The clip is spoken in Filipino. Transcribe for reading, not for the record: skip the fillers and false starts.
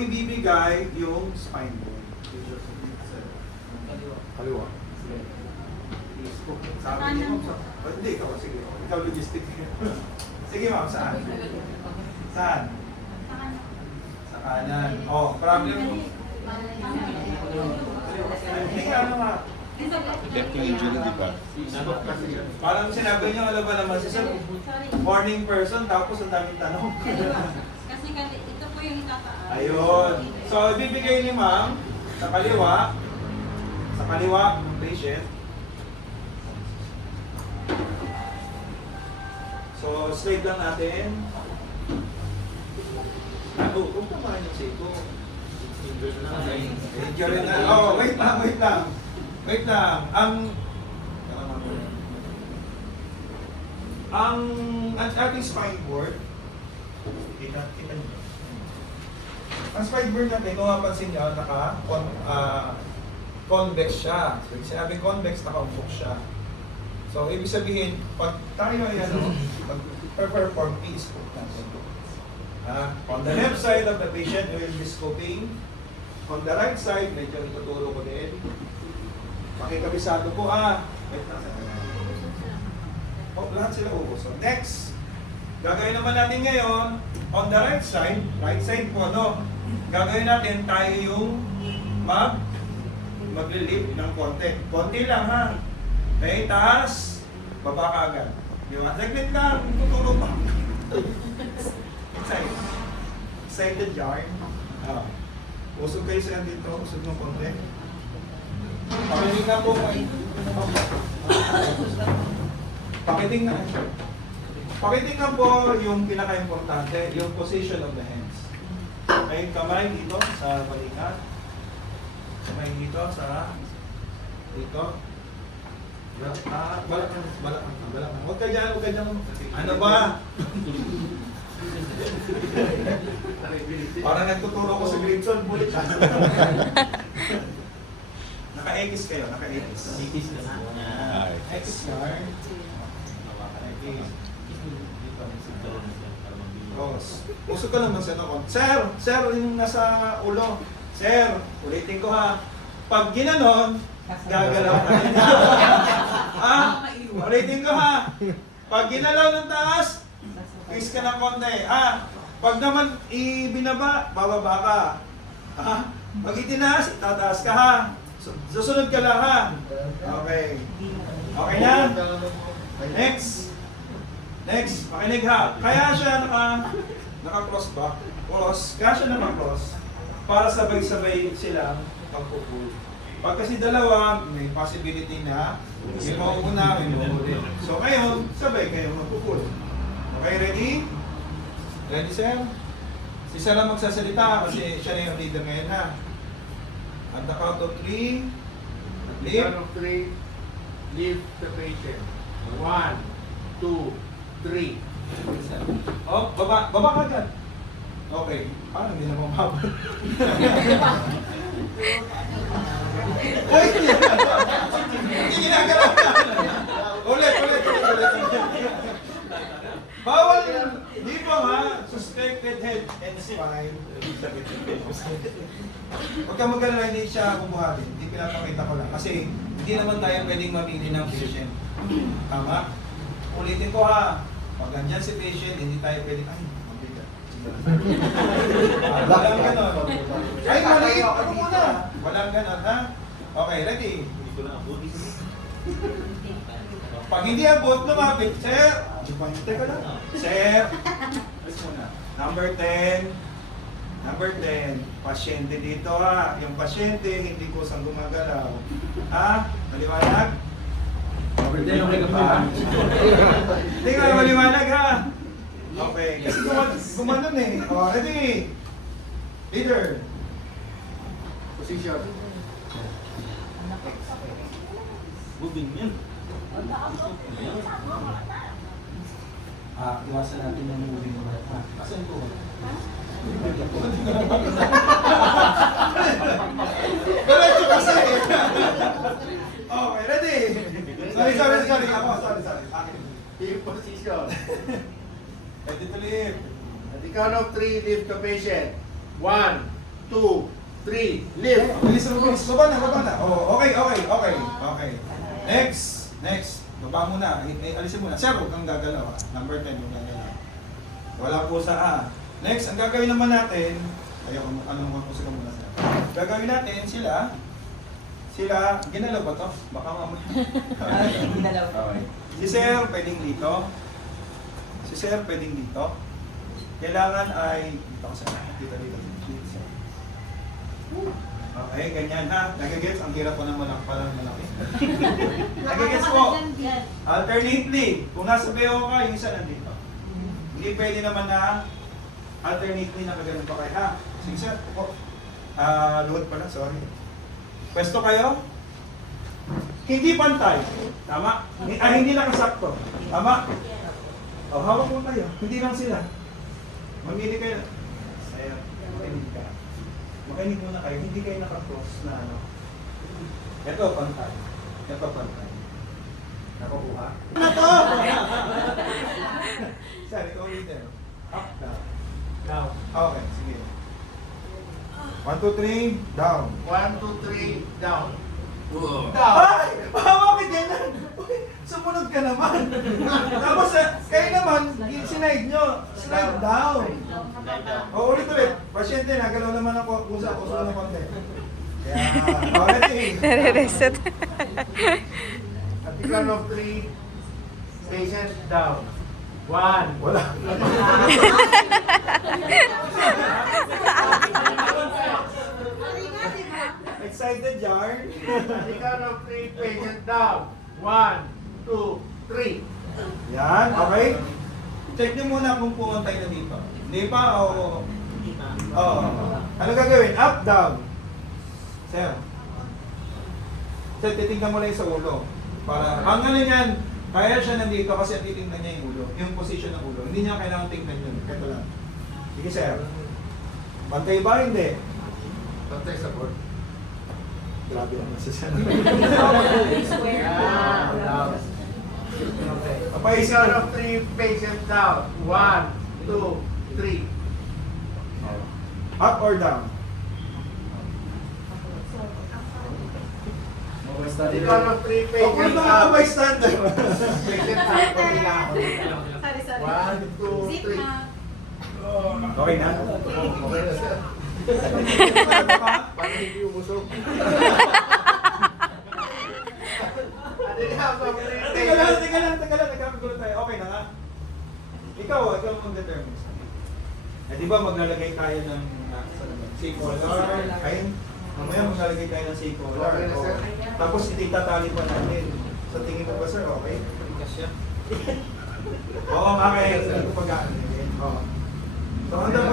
ibibigay yung spine bone. Kaliwa. Sabi niyo, hindi ikaw, sige. Ikaw logistic. Sige ma'am, saan? Saan? Sa kanan. Oh, problem mo. Hindi ano nga. Detecting injury, di ba? Parang sinabi niyo, alam ba naman si sir, morning person, tapos ang daming tanong. Kasi ito po yung itataas. Ayun. So, ibibigay ni ma'am sa kaliwa ng patient. So, slide lang natin. Huwag naman yung siko. Injury na. Oh, wait lang. Ang ating spine board, kita niyo. Ang spine board natin, kung mapansin niyo, convex siya. So, yung sinabing convex, naka-umpok siya. So, ibig sabihin, pag tayo ay perform P-scope natin. On the left side of the patient, we will be scoping. On the right side, medyo ituturo ko din. Pakikabisado po. Wait lang. Oh, lahat sila ubos. So, next. Gagawin naman natin ngayon, on the right side po, no? Gagawin natin tayo yung maglilip ng konti. Konti lang, ha? Okay, taas, baba ka agad. Di ba? Saglit lang, tutulog pa. Excited yarn. Usog kayo sa dito, usog ng konti. Pakiting na po. Pakiting na po yung pinaka-importante, yung position of the hands. Okay, kamay dito sa balikat. Kamay dito sa dito. Balakang. Huwag ka dyan. Ano ba? Parang nagtuturo ko sa Grimson, bulit ka. Naka-X kayo, naka-X. X ka na. X yarn. Usok ka naman sa noon. Sir, yung nasa ulo. Sir, ulitin ko ha. Pag ginanon, gagalaw ka rin. Ulitin ko ha. Pag ginalaw ng taas, twist ka ng konti. Pag naman ibinaba, bababa ka. Pag itinaas, tataas ka ha. Susunod ka lang ha. Okay. Okay na? Next, pakinig ha. Kaya siya naka-cross ba? Kaya siya naka-cross para sabay-sabay silang pagpupul. Pag kasi dalawa, may possibility na yung mauuna, may mauuli. So ngayon, sabay kayo magpupul. Okay, ready? Ready, sir? Si Sir ang magsasalita kasi siya na yung leader ngayon ha. At the count of 3, lift. Count of 3, lift the patient. 1, 2, 3. Oh, baba ka agad. Okay, parang hindi na mababa. Uy! Hindi ginagalaw na! Ulit. Bawal! Di ba nga, suspected head and spine. Huwag kang mag-alala, hindi siya kumuhatin. Hindi pinapakita ko lang. Kasi hindi naman tayo pwedeng mamili ng patient. Tama? Ulitin ko ha. Pag ganyan si patient, hindi tayo pwedeng, mabigat. Walang ganon. Ay, maliit! Ano muna? Walang ganon, ha? Okay, ready? Hindi ko na abot. Pag hindi abot, lumapit. Sir! Teka lang. Sir! Number 10. Pasyente dito ha. Yung pasyente, hindi ko saan gumagalaw. Maliwanag? Number 10, okay ka pa. Hindi ka maliwanag ha. Okay. Kasi gumanon eh. Ready? Leader. Position. Moving yan. Iwasan natin yung moving mo. Asan ko? Diretso kasi. Okay, ready? Sorry. Ako, sorry. Akin. Team position. Ready to live. Ready the count of 3, lift the patient. 1, 2, 3, lift. Bilis na, bilis. Baba na. Oh, okay. Next. Baba muna. Alisin muna. Sir, huwag kang gagalaw. Number 10, yung gagalaw. Wala po sa A. Next, ang gagawin naman natin, ano mo po sila muna sila. Gagawin natin sila, ginalaw ba to? Baka mamaya. Okay. Si Sir, pwedeng dito. Kailangan ay, dito ko sa dito. Okay, ganyan ha. Nagagets, ang hirap po ng palang malaki. Nagagets po. Alternately, kung nasa BO ka, yung isa nandito. Hindi pwede naman na alternately na kagano'n pa kayo. Ha? Sige sir, po. Luhod pala, sorry. Pwesto kayo? Hindi pantay. Tama? Hindi nakasakto. Tama? O, hawak mo kayo. Hindi lang sila. Mamili kayo. Sa'yo. Makinig muna kayo. Hindi kayo nakakross na ano. Ito, pantay. Nakukuha? Ano to? Sir, ikaw leader. Up, down. Down. Okay, sige. 1, 2, 3, down. 1, 2, 3, down. Down. Ay! Bakit ganyan? Uy, sumunod ka naman. Tapos, kayo naman, sinide nyo. Slide down. O, ulit. Pasyente, nagalaw naman ako. Kusa ng konti. Kaya, ulit. Nare-reset. At the count of 3, patient down. 1. Wala. Excited, Jar? At the count of 3, patient down. 1, 2, 3. Yan, okay? Check nyo muna kung pumuntay na dito. Hindi pa o... Oo. Ano gagawin? Up, down. Sir. Sir, titingnan mo lang yung sa ulo. Para, ang ano yan, kaya siya nandito kasi titingnan niya yung ulo. Yung position ng ulo. Hindi niya kailangan tingnan yun. Ito lang. Sige, sir. Bantay ba? Hindi. Pantay sa board. Grabe ang masasyan. Yeah, down. Okay. Papaisip Count na. of 3, patient down. 1, 2, 3. Up or down? At the count of 3, Okay, patient mga down. bystander. Patient down. Pamila ako. Sorry. 1, 2, Sit 3. na. Okay na? Okay na sir. Parang hindi umusog. Teka lang, nagkakagulo tayo. Okay na nga. Ikaw ang determine. Eh, di ba maglalagay tayo ng safe collar? Ayun. Mamaya maglalagay tayo ng safe collar. Okay na, sir. Tapos ititatali pa natin. Sa tingin mo ba, sir? Okay? Oo, okay. Hindi ko pag-aan. Oo. So, hanggang